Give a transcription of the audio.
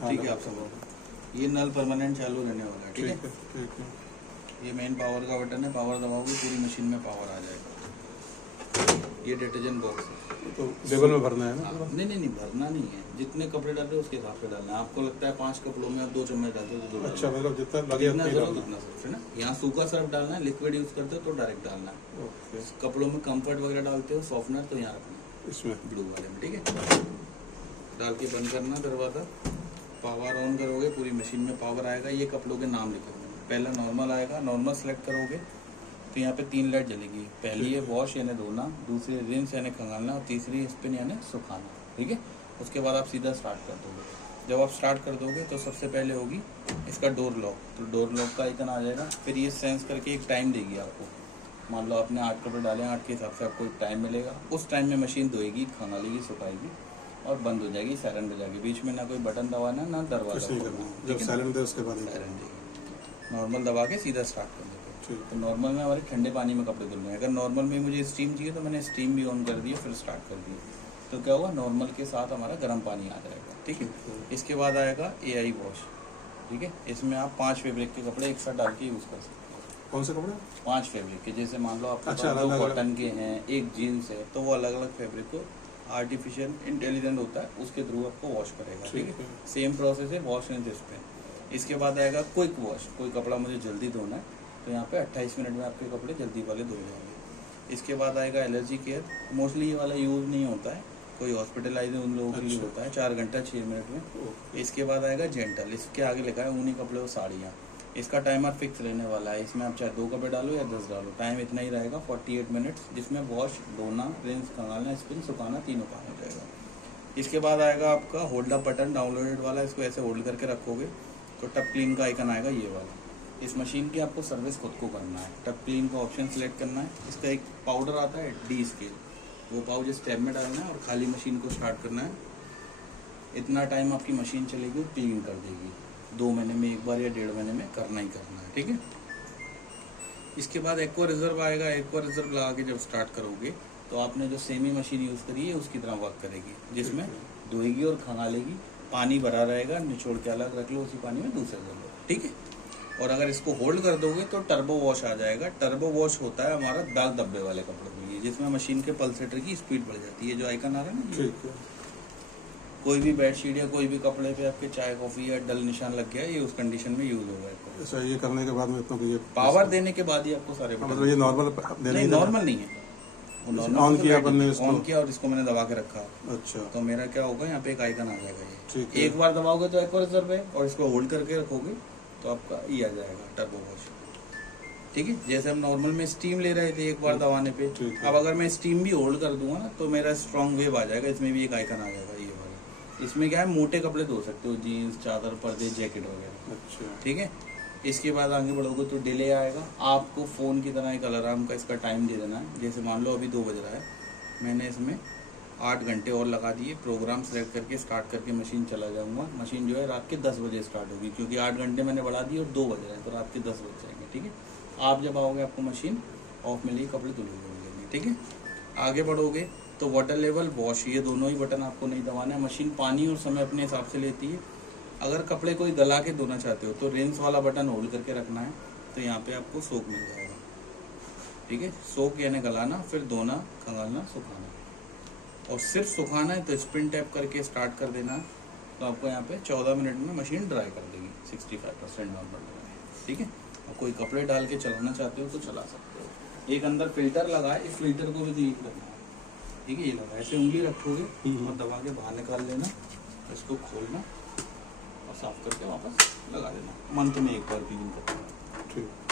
ठीक है। आप समझो ये नल परमानेंट चालू रहने वाला है। ठीक है। ये मेन पावर का बटन है, पावर दबाओगे पूरी मशीन में पावर आ जाएगा। ये डिटर्जेंट बॉक्स है, तो लेवल में भरना है ना? नहीं भरना नहीं है, जितने कपड़े डालते हो उसके हिसाब से डालना है। आपको लगता है 5 कपड़ों में आप 2 चम्मच डालते हो तो 2। अच्छा, मतलब जितना लगे उतना जरूर उतना सर्फ है ना। यहाँ सूखा सर्फ डालना है, लिक्विड यूज करते हो तो डायरेक्ट डालना है। कपड़ों में कंफर्ट वगैरह डालते हो, सॉफ्टनर, तो यहाँ रखना इसमें ब्लू वाले में। ठीक है, डाल के बंद करना दरवाजा। पावर ऑन करोगे पूरी मशीन में पावर आएगा। ये कपड़ों के नाम लिखोगे, पहला नॉर्मल आएगा, नॉर्मल सेलेक्ट करोगे तो यहाँ पे 3 लाइट जलेगी। पहली है वॉश यानी धोना, दूसरी रिंस यानी खंगालना, और तीसरी स्पिन यानी सुखाना। ठीक है, उसके बाद आप सीधा स्टार्ट कर दोगे। जब आप स्टार्ट कर दोगे तो सबसे पहले होगी इसका डोर लॉक, तो डोर लॉक का आइकन आ जाएगा। फिर ये सेंस करके एक टाइम देगी आपको। मान लो आपने 8 कपड़े डाले, 8 के हिसाब से आपको एक टाइम मिलेगा। उस टाइम में मशीन धोएगी, खंगालेगी, सुखाएगी और बंद हो जाएगी साइलेंट बजाएगी। बीच में ना कोई बटन दबाना ना दरवाजा खोलना। जब साइलेंट है उसके बाद साइलेंट नॉर्मल दबा के सीधा स्टार्ट कर देते। तो नॉर्मल में हमारे ठंडे पानी में कपड़े धुलने हैं। अगर नॉर्मल में मुझे स्टीम चाहिए तो मैंने स्टीम भी ऑन कर दिया, फिर स्टार्ट कर दिया। तो क्या हुआ, नॉर्मल के साथ हमारा गर्म पानी आ जाएगा। ठीक है, इसके बाद आएगा AI वॉश। ठीक है, इसमें आप 5 फैब्रिक के कपड़े एक साथ डाल के यूज़ कर सकते हो। कौन से कपड़े? 5 फैब्रिक के। जैसे मान लो आपके अच्छा, पास 2 कॉटन के हैं, एक जीन्स है, तो वो अलग अलग फैब्रिक को आर्टिफिशियल इंटेलिजेंट होता है, उसके थ्रू आपको वॉश करेगा। ठीक है, सेम प्रोसेस है वॉश एंड स्पिन। इसके बाद आएगा क्विक वॉश। कोई कपड़ा मुझे जल्दी धोना है तो यहाँ पे 28 मिनट में आपके कपड़े जल्दी वाले धो जाएंगे। इसके बाद आएगा एलर्जी केयर। मोस्टली ये वाला यूज़ नहीं होता है, कोई हॉस्पिटलाइज उन लोगों के लिए होता है, 4 घंटा 6 मिनट में। इसके बाद आएगा जेंटल। इसके आगे लिखा है ऊनी कपड़े और साड़ियाँ। इसका टाइमर फिक्स रहने वाला है। इसमें आप चाहे 2 कपड़े डालो या 10 डालो, टाइम इतना ही रहेगा 48 मिनट्स, जिसमें वॉश, धोना, रिंस, खंगालना, स्पिन, सुखाना तीनों काम हो जाएगा। इसके बाद आएगा आपका होल्ड अप बटन, डाउनलोडेड वाला। इसको ऐसे होल्ड करके रखोगे तो टप क्लीन का आइकन आएगा ये वाला। इस मशीन की आपको सर्विस खुद को करना है। टप क्लीन का ऑप्शन सेलेक्ट करना है। इसका एक पाउडर आता है D स्केल, वो पाउडर इस टैब में डालना है और खाली मशीन को स्टार्ट करना है। इतना टाइम आपकी मशीन चलेगी, क्लीन कर देगी। 2 महीने में एक बार या 1.5 महीने में करना ही करना है। ठीक है, इसके बाद एक्वा रिजर्व आएगा। एक्वा रिजर्व लगा के जब स्टार्ट करोगे तो आपने जो सेमी मशीन यूज़ करी है उसकी तरह वर्क करेगी, जिसमें धोएगी और खंगालेगी। पानी भरा रहेगा, निचोड़ के अलग रख लो, उसी पानी में दूसरे धो लो। ठीक है, और अगर इसको होल्ड कर दोगे तो टर्बो वॉश आ जाएगा। टर्बो वॉश होता है हमारा दाग धब्बे वाले कपड़ों के लिए, जिसमें मशीन के पल्सेटर की स्पीड बढ़ जाती है। जो आइकन आ रहा है ना, ठीक है। कोई भी बेडशीट या कोई भी कपड़े पे आपके चाय कॉफी या डल निशान लग गया, ये उस कंडीशन में यूज होगा। अच्छा, ये करने के बाद में इतना ये पावर देने के बाद ही आपको सारे मतलब ये नॉर्मल नहीं, नॉर्मल नहीं है। ऑन किया अपन ने, ऑन किया और इसको मैंने दबा के रखा। अच्छा, तो मेरा क्या होगा, यहाँ पे एक आइकन आ जाएगा। ये एक बार दबाओगे तो एक्वा रिजर्व है, और इसको होल्ड करके रखोगे तो आपका ये आ जाएगा टर्बो वॉश। ठीक है, जैसे हम नॉर्मल में स्टीम ले रहे थे एक बार दबाने पे, अब अगर मैं स्टीम भी होल्ड कर दूंगा ना तो मेरा स्ट्रॉन्ग वेव आ जाएगा। इसमें भी एक आइकन आ जाएगा ये वाला। इसमें क्या है, मोटे कपड़े धो सकते हो, जीन्स, चादर, पर्दे, जैकेट वगैरह। अच्छा, ठीक है। इसके बाद आगे बढ़ोगे तो डिले आएगा। आपको फ़ोन की तरह एक अलार्म का इसका टाइम दे देना है। जैसे मान लो अभी 2 बज रहा है, मैंने इसमें 8 घंटे और लगा दिए। प्रोग्राम सेलेक्ट करके स्टार्ट करके मशीन चला जाऊंगा। मशीन जो है रात के 10 बजे स्टार्ट होगी, क्योंकि 8 घंटे मैंने बढ़ा दिए और 2 बज रहे हैं, तो रात के 10 बज जाएंगे। ठीक है, आप जब आओगे आपको मशीन ऑफ मिलेगी, कपड़े धुले मिलेंगे। ठीक है, आगे बढ़ोगे तो वाटर लेवल, वॉश, ये दोनों ही बटन आपको नहीं दबाना है। मशीन पानी और समय अपने हिसाब से लेती है। अगर कपड़े कोई गला के धोना चाहते हो तो रिंस वाला बटन होल्ड करके रखना है, तो यहाँ पे आपको सोक मिल जाएगा। ठीक है, सोक यानी गलाना, फिर धोना, खंगालना, सुखाना। और सिर्फ सुखाना है तो स्पिन टैप करके स्टार्ट कर देना, तो आपको यहाँ पे 14 मिनट में मशीन ड्राई कर देगी 65% नॉर्मल ड्राई। ठीक है, और कोई कपड़े डाल के चलाना चाहते हो तो चला सकते हो। एक अंदर फिल्टर लगा है, इस फिल्टर को भी ठीक करना है। ठीक है, ये लगा, ऐसे उंगली रखोगे और दबा के बाहर निकाल लेना, इसको खोलना और साफ करके वापस लगा देना। मंथ में एक बार क्लीन करना। ठीक।